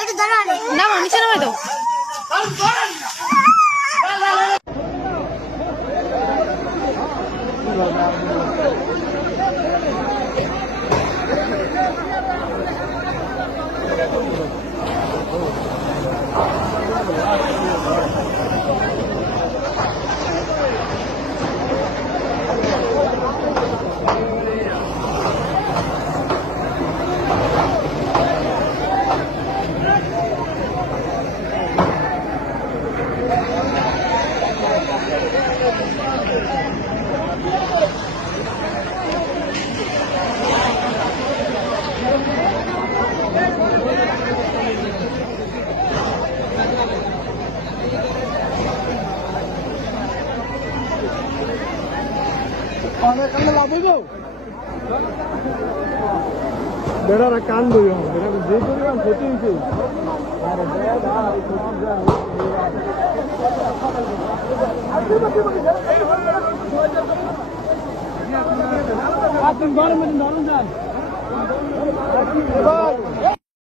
একটু দাঁড়ান Obrigado. নামো নিচে নামে দাও বেড়ারা কান বই বেড়া যে পরিমাণ ক্ষতি হয়েছে আপনি গরমে নরম যান।